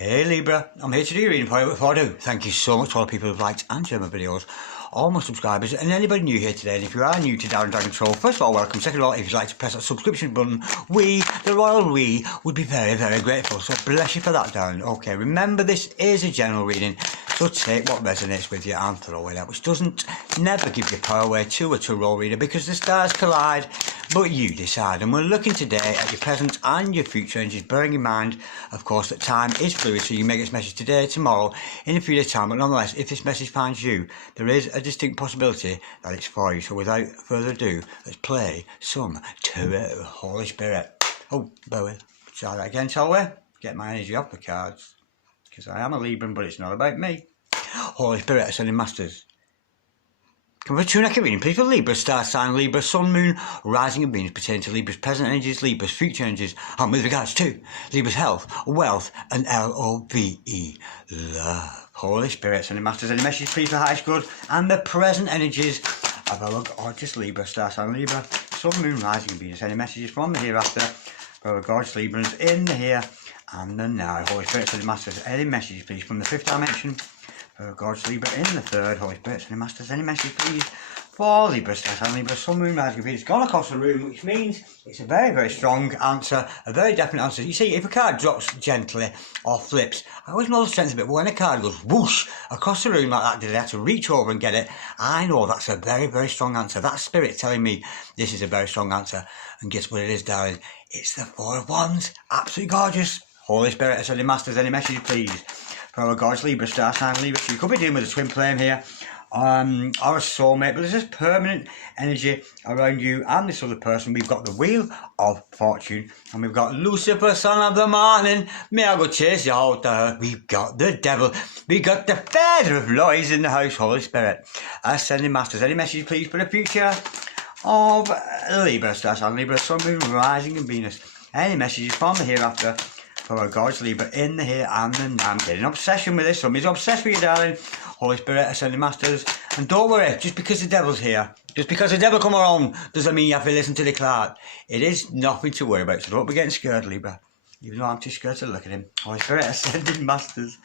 Hey Libra, I'm here to do your reading for you. Before I do, thank you so much to all the people who've liked and shared my videos, all my subscribers, and anybody new here today. And if you are new to Darren Dragon Troll, first of all, welcome. Second of all, if you'd like to press that subscription button, we, the royal we, would be very, very grateful. So bless you for that, Darren. Okay, remember this is a general reading, so take what resonates with you and throw it out, which doesn't never give your power away to a tarot reader, because the stars collide, but you decide. And we're looking today at your present and your future energies, bearing in mind, of course, that time is fluid, so you may get this message today, tomorrow, in a few days' time. But nonetheless, if this message finds you, there is a distinct possibility that it's for you. So without further ado, let's play some tarot. Holy Spirit. Oh, bear with. Try that again, shall we? Get my energy off the cards, because I am a Libran, but it's not about me. Holy Spirit, Ascending Masters. Come for a two-neck reading, please, for Libra, star sign Libra, sun, moon, rising and Venus, pertaining to Libra's present energies, Libra's future energies, and with regards to Libra's health, wealth, and L-O-V-E, love. Holy Spirit, Ascending Masters, any message, please, for highest good, and the present energies of our gorgeous Libra, star sign Libra, sun, moon, rising and Venus, any messages from the hereafter, for our gorgeous Librans in the here and the now. Holy Spirit, Ascending Masters, any messages, please, from the fifth dimension, for God's Libra in the third. Holy Spirit, any masters, any message please for Libra, Star Libra, Sun, Moon, Rising, Venus. It's gone across the room, which means it's a very, very strong answer, a very definite answer. You see, if a card drops gently or flips, I always know the strength of it, but when a card goes whoosh across the room like that, did I have to reach over and get it? I know that's a very, very strong answer. That spirit telling me this is a very strong answer. And guess what it is, darling? It's the Four of Wands. Absolutely gorgeous. Holy Spirit, Ascending Masters, any message please for our gorgeous Libra, star sign Libra. So you could be dealing with a twin flame here, or a soulmate, but there's this permanent energy around you and this other person. We've got the Wheel of Fortune, and we've got Lucifer, son of the morning, may I go chase you out there. We've got the devil, we've got the feather of lies in the house. Holy Spirit, Ascending Masters, any message please for the future of Libra, star sign Libra, sun, moon, rising and Venus. Any messages from the hereafter for our gorgeous Libra in the here and the now. I'm getting obsession with this. Somebody's obsessed with you, darling. Holy Spirit, Ascending Masters. And don't worry, just because the devil's here, just because the devil come around, doesn't mean you have to listen to the card. It is nothing to worry about, so don't be getting scared, Libra. Even though I'm too scared to look at him. Holy Spirit, Ascending Masters.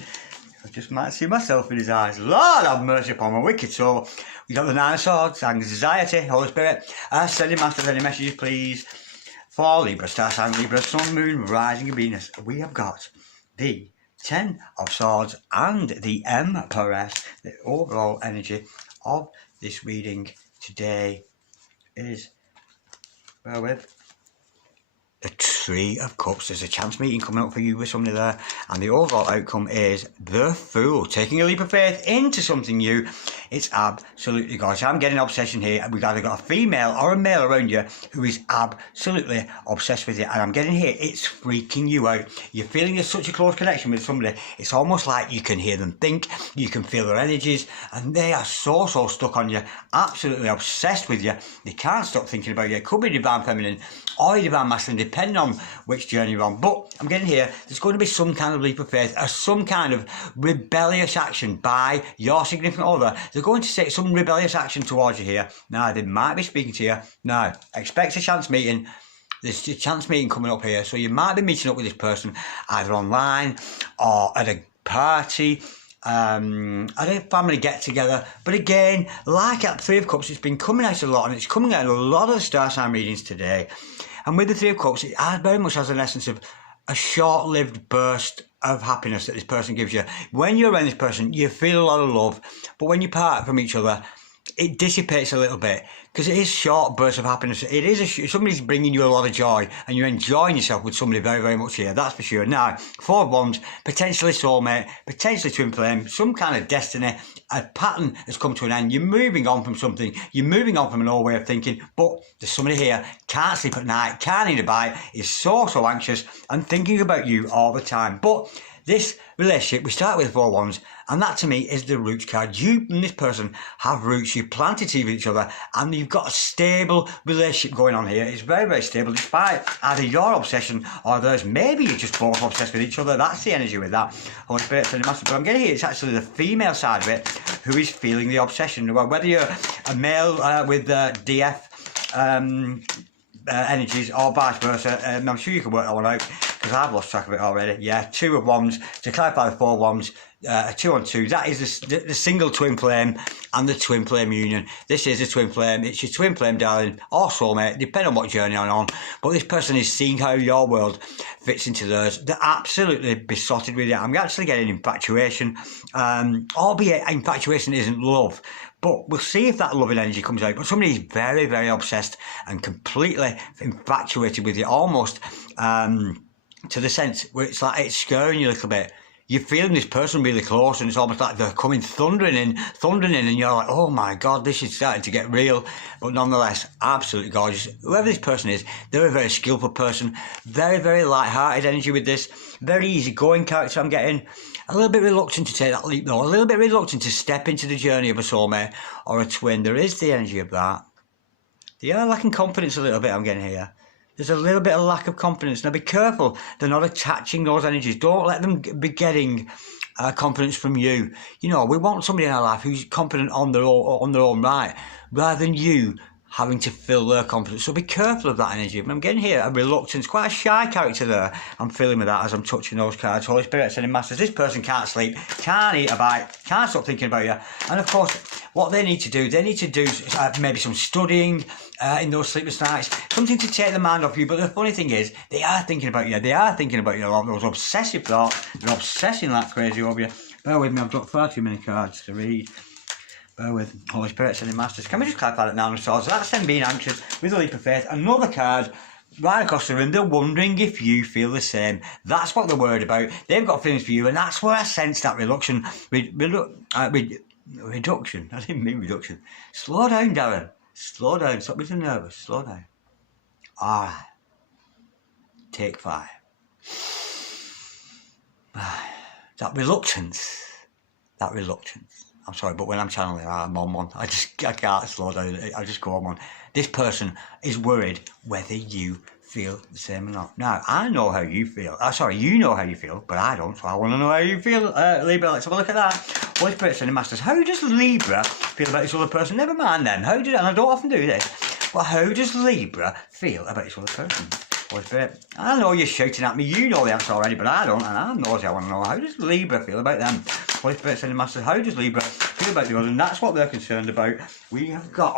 I just might see myself in his eyes. Lord have mercy upon my wicked soul. We got the Nine of Swords, anxiety. Holy Spirit, Ascending Masters. Any messages, please? For Libra, star sign Libra, sun, moon, rising in Venus, we have got the Ten of Swords and the Empress. The overall energy of this reading today is, bear with, the Three of Cups. There's a chance meeting coming up for you with somebody there, and the overall outcome is the Fool. Taking a leap of faith into something new. It's absolutely gorgeous. I'm getting obsession here. We've either got a female or a male around you who is absolutely obsessed with you, and I'm getting here, it's freaking you out. You're feeling there's such a close connection with somebody. It's almost like you can hear them think, you can feel their energies, and they are so stuck on you, absolutely obsessed with you. They can't stop thinking about you. It could be divine feminine or divine masculine, depending on which journey you're on. But I'm getting here, there's going to be some kind of leap of faith, or some kind of rebellious action by your significant other. They're going to take some rebellious action towards you here. Now, they might be speaking to you. Now, expect a chance meeting. There's a chance meeting coming up here. So you might be meeting up with this person either online or at a party, at a family get-together. But again, like at Three of Cups, it's been coming out a lot, and it's coming out a lot of the star sign readings today. And with the Three of Cups, it very much has an essence of a short-lived burst of happiness that this person gives you. When you're around this person, you feel a lot of love, but when you part from each other, it dissipates a little bit, because it is short bursts of happiness. It is somebody's bringing you a lot of joy, and you're enjoying yourself with somebody very, very much here. That's for sure. Now, Four of Wands, potentially soulmate, potentially twin flame, some kind of destiny. A pattern has come to an end. You're moving on from something. You're moving on from an old way of thinking. But there's somebody here, can't sleep at night, can't eat a bite, is so anxious and thinking about you all the time. But this relationship, we start with Four Wands, and that to me is the roots card. You and this person have roots. You've planted seeds with each other, and you've got a stable relationship going on here. It's very, very stable, despite either your obsession or theirs. Maybe you're just both obsessed with each other. That's the energy with that. Holy Spirit, Ascending Master. But I'm getting here, it's actually the female side of it who is feeling the obsession. Whether you're a male with DF energies or vice versa, I'm sure you can work that one out. because I've lost track of it already. Yeah, 2 of Wands. To clarify the 4 of Wands, a 2 on 2. That is the single twin flame and the twin flame union. This is a twin flame. It's your twin flame, darling, or soulmate, depending on what journey you're on. But this person is seeing how your world fits into theirs. They're absolutely besotted with it. I'm actually getting infatuation, albeit infatuation isn't love. But we'll see if that loving energy comes out. But somebody is very, very obsessed and completely infatuated with you, almost to the sense where it's like it's scaring you a little bit. You're feeling this person really close, and it's almost like they're coming thundering in, and you're like, oh my God, this is starting to get real. But nonetheless, absolutely gorgeous. Whoever this person is, they're a very skillful person, very, very light-hearted energy with this, very easygoing character I'm getting. A little bit reluctant to take that leap though, a little bit reluctant to step into the journey of a soulmate or a twin. There is the energy of that. They are lacking confidence a little bit, I'm getting here. There's a little bit of lack of confidence. Now be careful, they're not attaching those energies. Don't let them be getting confidence from you. You know, we want somebody in our life who's confident on their own right, rather than you having to fill their confidence. So be careful of that energy. I'm getting here a reluctance, quite a shy character there. I'm feeling with that as I'm touching those cards. Holy Spirit, sending masters. This person can't sleep, can't eat a bite, can't stop thinking about you. And of course, what they need to do maybe some studying in those sleepless nights, something to take the mind off you. But the funny thing is, they are thinking about you. They are thinking about you a lot. Those obsessive thoughts, they're obsessing like crazy over you. Bear with me, I've got far too many cards to read. Bear with. Holy Spirit, sending masters. Can we just clarify that now? So that's them being anxious with a leap of faith. Another card right across the room. They're wondering if you feel the same. That's what they're worried about. They've got feelings for you, and that's where I sense that reduction. Reduction. I didn't mean reduction. Slow down, Darren. Slow down. Stop being nervous. Slow down. All right. Take 5. That reluctance. I'm sorry, but when I'm channeling, I'm on one. I can't slow down. I just go on one. This person is worried whether you feel the same or not. Now, I know how you feel. You know how you feel, but I don't, so I want to know how you feel, Libra. Let's have a look at that. Holy Spirit, sending masters. How does Libra feel about this other person? Never mind them. And I don't often do this, but how does Libra feel about this other person? Holy Spirit, I know you're shouting at me. You know the answer already, but I don't, and I'm nosy. I want to know, how does Libra feel about them? Holy Spirit, sending masters. How does Libra feel about the other? And that's what they're concerned about. We've got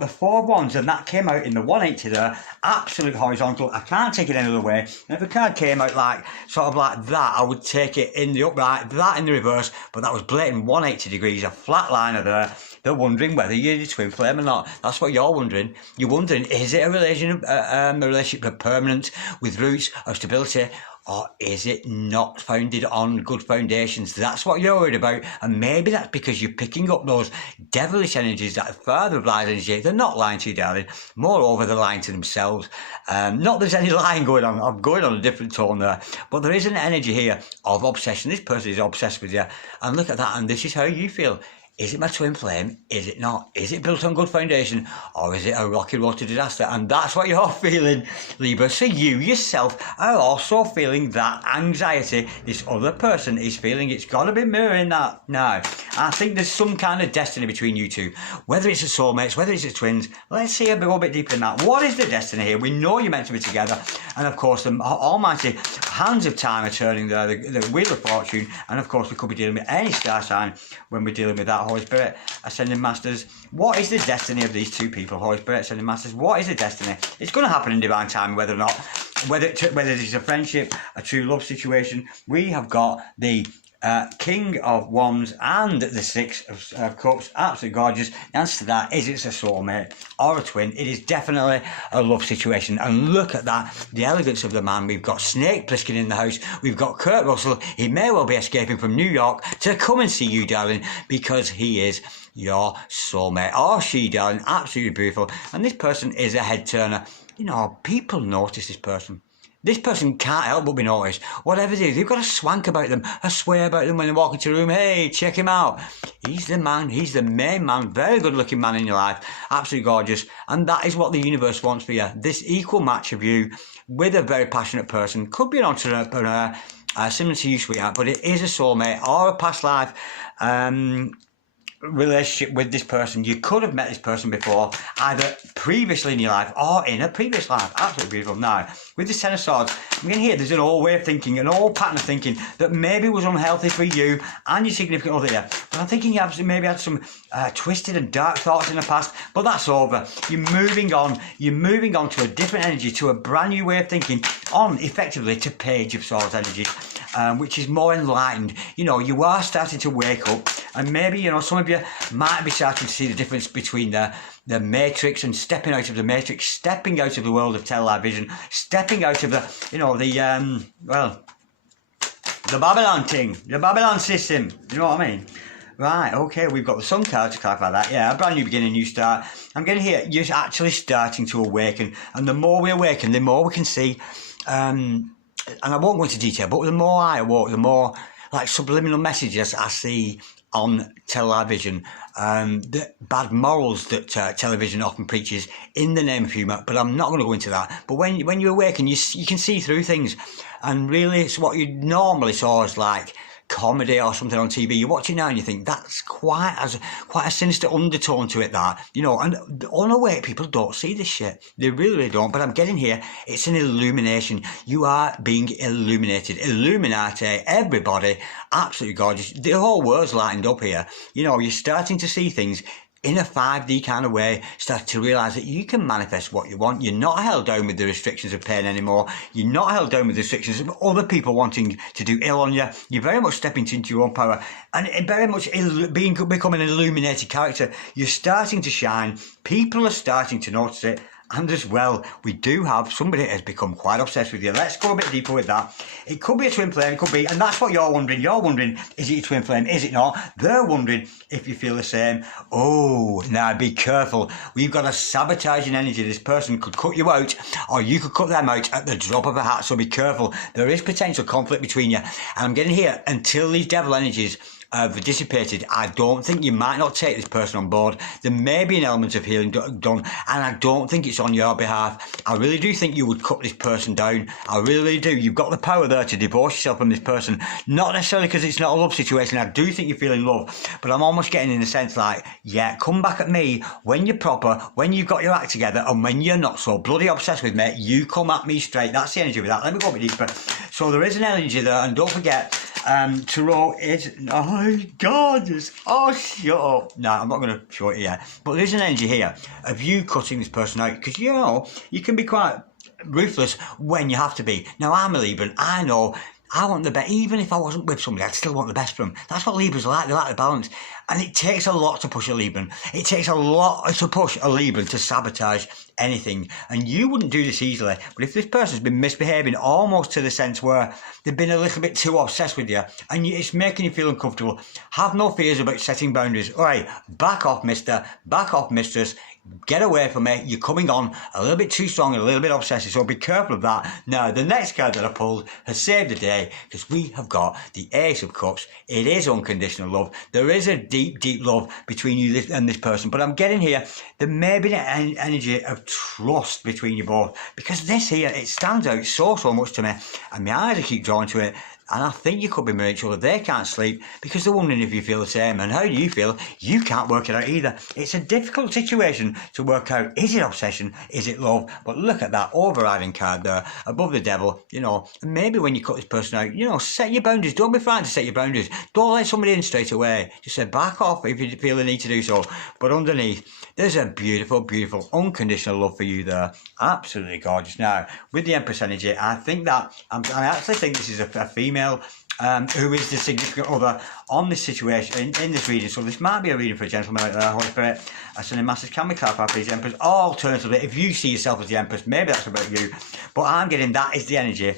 the 4 of Wands, and that came out in the 180 there. Absolute horizontal. I can't take it any other way. And if the card came out like that, I would take it in the upright, that in the reverse. But that was blatant 180 degrees, a flat liner there. They're wondering whether you're a twin flame or not. That's what you're wondering. You're wondering, is it a relationship permanent with roots of stability, or is it not founded on good foundations? That's what you're worried about. And maybe that's because you're picking up those devilish energies that are further of lies energy. They're not lying to you, darling. Moreover, they're lying to themselves. Not there's any lying going on. I'm going on a different tone there. But there is an energy here of obsession. This person is obsessed with you. And look at that. And this is how you feel. Is it my twin flame? Is it not? Is it built on good foundation? Or is it a rocky road to disaster? And that's what you're feeling, Libra. So you yourself are also feeling that anxiety this other person is feeling. It's got to be mirroring that. Now, I think there's some kind of destiny between you two. Whether it's a soulmates, whether it's a twins, let's see a little bit deeper in that. What is the destiny here? We know you're meant to be together. And of course, the almighty hands of time are turning there, the wheel of fortune. And of course, we could be dealing with any star sign when we're dealing with that. Holy Spirit, Ascending Masters. What is the destiny of these two people? Holy Spirit, Ascending Masters. What is the destiny? It's going to happen in divine time, whether or not, whether it's a friendship, a true love situation. We have got the King of Wands and the 6 of Cups. Absolutely gorgeous. The answer to that is it's a soulmate or a twin. It is definitely a love situation. And look at that, the elegance of the man. We've got Snake Plissken in the house. We've got Kurt Russell. He may well be escaping from New York to come and see you, darling, because he is your soulmate. Or she, darling. Absolutely beautiful. And this person is a head turner. You know, people notice this person. This person can't help but be noticed. Whatever they do, they've got a swank about them, a sway about them when they walk into a room. Hey, check him out. He's the man. He's the main man. Very good-looking man in your life. Absolutely gorgeous. And that is what the universe wants for you. This equal match of you with a very passionate person. Could be an entrepreneur, similar to you, sweetheart, but it is a soulmate or a past life relationship with this person. You could have met this person before, either previously in your life or in a previous life. Absolutely beautiful. Now, with this Ten of Swords, I'm going to hear there's an old way of thinking, an old pattern of thinking that maybe was unhealthy for you and your significant other here. But I'm thinking you have maybe had some twisted and dark thoughts in the past, but that's over. You're moving on. You're moving on to a different energy, to a brand new way of thinking, on effectively to Page of Swords energy. Which is more enlightened. You know, you are starting to wake up, and maybe, you know, some of you might be starting to see the difference between the matrix and stepping out of the matrix, stepping out of the world of television, stepping out of the, you know, the Babylon thing, the Babylon system. You know what I mean? Right, okay, we've got the Sun card to clarify that. Yeah, a brand new beginning, new start. I'm getting here, you're actually starting to awaken, and the more we awaken, the more we can see. And I won't go into detail, but the more I walk, the more like subliminal messages I see on television, the bad morals that television often preaches in the name of humour. But I'm not going to go into that. But when you awaken, you can see through things, and really, it's what you normally saw as like comedy or something on TV. You watch it now and you think that's quite a sinister undertone to it, that, you know, and unawake people don't see this shit. They really don't. But I'm getting here, it's an illumination. You are being illuminated. Illuminati, everybody, absolutely gorgeous. The whole world's lightened up here. You know, you're starting to see things in a 5D kind of way, start to realise that you can manifest what you want. You're not held down with the restrictions of pain anymore. You're not held down with the restrictions of other people wanting to do ill on you. You're very much stepping into your own power and very much becoming an illuminated character. You're starting to shine. People are starting to notice it. And as well, we do have somebody that has become quite obsessed with you. Let's go a bit deeper with that. It could be a twin flame, it could be, and that's what you're wondering. You're wondering, is it a twin flame? Is it not? They're wondering if you feel the same. Oh, now be careful. We've got a sabotaging energy. This person could cut you out, or you could cut them out at the drop of a hat. So be careful. There is potential conflict between you. And I'm getting here, until these devil energies have dissipated, I don't think you might not take this person on board. There may be an element of healing done, and I don't think it's on your behalf. I really do think you would cut this person down. I really do. You've got the power there to divorce yourself from this person. Not necessarily because it's not a love situation. I do think you feel in love, but I'm almost getting in a sense like, yeah, come back at me when you're proper, when you've got your act together, and when you're not so bloody obsessed with me, you come at me straight. That's the energy with that. Let me go a bit deeper. So there is an energy there, and don't forget, Tarot is, oh gorgeous. Oh, shut up. No, I'm not going to show it yet. But there's an energy here of you cutting this person out, because, you know, you can be quite ruthless when you have to be. Now, I'm a Libra, and I know I want the best. Even if I wasn't with somebody, I'd still want the best for them. That's what Libras are like. They like the balance. And it takes a lot to push a Libran. It takes a lot to push a Libran to sabotage anything. And you wouldn't do this easily. But if this person's been misbehaving almost to the sense where they've been a little bit too obsessed with you, and it's making you feel uncomfortable, have no fears about setting boundaries. All right, back off, mister. Back off, mistress. Get away from me. You're coming on a little bit too strong and a little bit obsessive, so be careful of that. Now, the next card that I pulled has saved the day, because we have got the Ace of Cups. It is unconditional love. There is a deep, deep love between you and this person, but I'm getting here, there may be an energy of trust between you both, because this here, it stands out so much to me, and my eyes keep drawing to it. And I think you could be married to each other. They can't sleep because they're wondering if you feel the same. And how do you feel? You can't work it out either. It's a difficult situation to work out. Is it obsession? Is it love? But look at that overriding card there above the devil. You know, and maybe when you cut this person out, you know, set your boundaries. Don't be frightened to set your boundaries. Don't let somebody in straight away. Just say back off if you feel the need to do so. But underneath, there's a beautiful, beautiful unconditional love for you there. Absolutely gorgeous. Now, with the Empress energy, I think that, I actually think this is a female who is the significant other on this situation, in this reading. So this might be a reading for a gentleman out there, Holy Spirit. Ascending Masters, can we clarify please, Empress? Or alternatively, if you see yourself as the Empress, maybe that's about you. But I'm getting that is the energy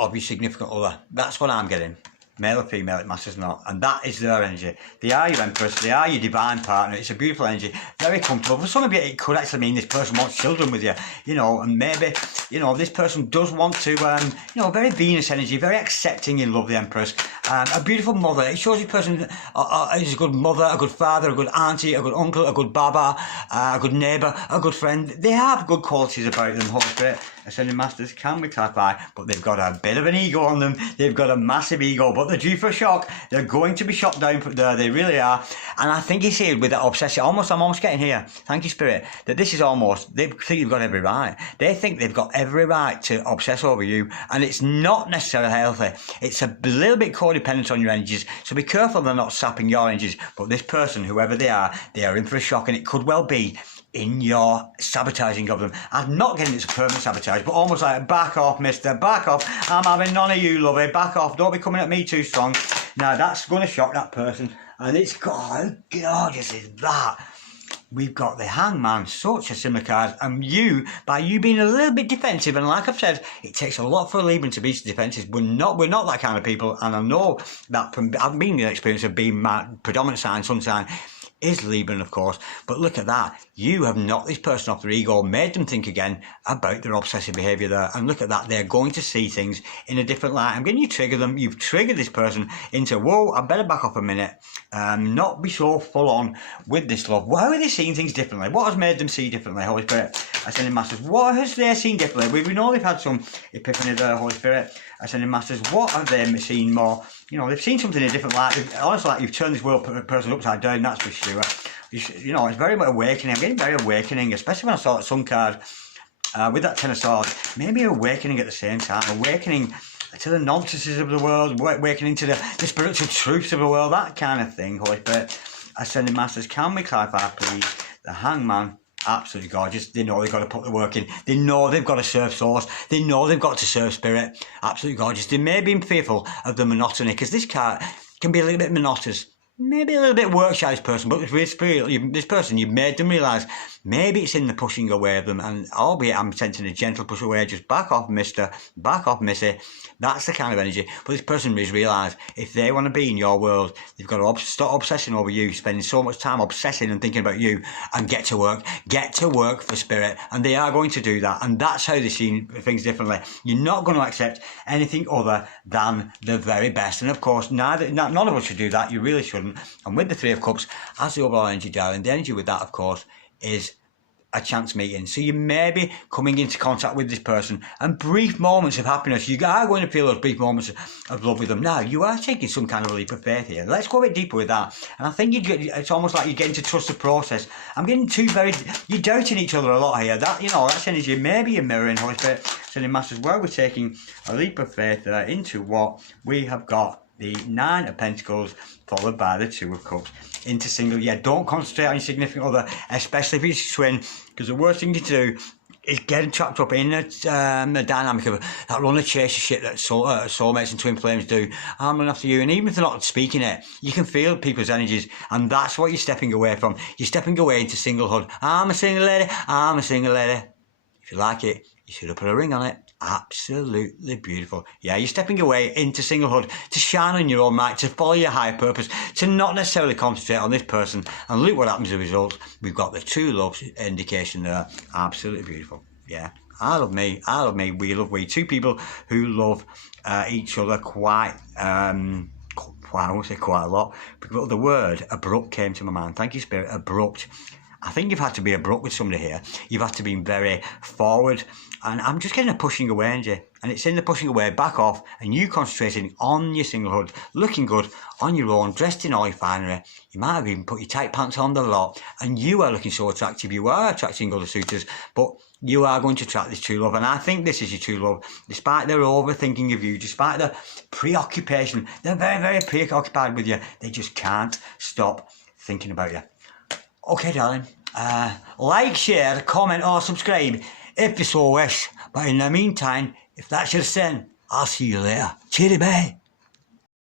of your significant other. That's what I'm getting. Male or female, it matters not. And that is their energy. They are your Empress, they are your divine partner. It's a beautiful energy, very comfortable. For some of you, it could actually mean this person wants children with you, you know, and maybe, you know, this person does want to, you know, very Venus energy, very accepting in love, the Empress. a beautiful mother. It shows this person is a good mother, a good father, a good auntie, a good uncle, a good baba, a good neighbour, a good friend. They have good qualities about them, Holy Spirit. Ascending Masters can be clarified, but they've got a bit of an ego on them. They've got a massive ego, but they're due for a shock. They're going to be shot down from there. They really are. And I think he's here with that obsession. I'm almost getting here. Thank you, Spirit. That this is almost, they think you've got every right. They think they've got every right to obsess over you. And it's not necessarily healthy. It's a little bit codependent on your energies. So be careful they're not sapping your energies. But this person, whoever they are in for a shock. And it could well be in your sabotaging of them. I'm not getting it's a permanent sabotage, but almost like, back off, mister, back off. I'm having none of you, lovey. Back off. Don't be coming at me too strong. Now, that's going to shock that person. And it's, how gorgeous is that? We've got the Hangman, such a similar card, and by you being a little bit defensive, and like I've said, it takes a lot for a Libra to be defensive. We're not that kind of people, and I know that from I've been in the experience of being my predominant sign, sun sign, is Libra, of course. But look at that. You have knocked this person off their ego, made them think again about their obsessive behaviour there. And look at that. They're going to see things in a different light. I'm getting you trigger them. You've triggered this person into, whoa, I better back off a minute. Not be so full on with this love. How are they seeing things differently? What has made them see differently, Holy Spirit? Ascending Masters, what has they seen differently? We know they've had some epiphany there, Holy Spirit. Ascending Masters, what have they seen more? You know, they've seen something in a different light. Honestly, like you've turned this world person upside down, that's for sure. You know, it's very much awakening. I'm getting very awakening, especially when I saw that sun card with that Ten of Swords. Maybe awakening at the same time. Awakening to the nonsenses of the world, awakening to the spiritual truths of the world, that kind of thing, Holy Spirit. Ascending Masters, can we clarify, please? The Hangman. Absolutely gorgeous. They know they've got to put the work in. They know they've got to serve Source. They know they've got to serve Spirit. Absolutely gorgeous. They may be fearful of the monotony, because this card can be a little bit monotonous. Maybe a little bit work shy, this person, but with Spirit, this person, you've made them realise maybe it's in the pushing away of them, and albeit I'm sensing a gentle push away, just back off, mister, back off, missy. That's the kind of energy. But this person has realised if they want to be in your world, they've got to stop obsessing over you, spending so much time obsessing and thinking about you, and get to work. Get to work for Spirit, and they are going to do that, and that's how they see things differently. You're not going to accept anything other than the very best, and of course, none of us should do that. You really shouldn't. And with the Three of Cups, as the overall energy, darling, the energy with that, of course, is a chance meeting. So you may be coming into contact with this person, and brief moments of happiness. You are going to feel those brief moments of love with them. Now, you are taking some kind of a leap of faith here. Let's go a bit deeper with that. And I think it's almost like you're getting to trust the process. I'm getting you're doubting each other a lot here. That's energy. Maybe you're mirroring, Holy Spirit. Sending Masters, where we're taking a leap of faith into what we have got. The Nine of Pentacles followed by the Two of Cups into single. Yeah, don't concentrate on your significant other, especially if it's twin, because the worst thing to do is getting trapped up in the dynamic of that run of chase shit that soulmates and twin flames do. I'm running after you, and even if they're not speaking it, you can feel people's energies, and that's what you're stepping away from. You're stepping away into singlehood. I'm a single lady. I'm a single lady. If you like it, you should have put a ring on it. Absolutely beautiful. Yeah, you're stepping away into singlehood to shine on your own might, to follow your higher purpose, to not necessarily concentrate on this person. And look what happens as a result. We've got the two loves indication there. Absolutely beautiful. Yeah, I love me, we love we. Two people who love each other quite I won't say quite a lot, but the word abrupt came to my mind. Thank you, Spirit. Abrupt. I think you've had to be abrupt with somebody here. You've had to be very forward. And I'm just getting a pushing away energy. And it's in the pushing away, back off, and you concentrating on your singlehood, looking good on your own, dressed in all your finery. You might have even put your tight pants on the lot, and you are looking so attractive. You are attracting other suitors, but you are going to attract this true love. And I think this is your true love. Despite their overthinking of you, despite their preoccupation, they're very, very preoccupied with you. They just can't stop thinking about you. Okay, darling. Like, share, comment or subscribe if you so wish. But in the meantime, if that's your sin, I'll see you later. Cheery bye.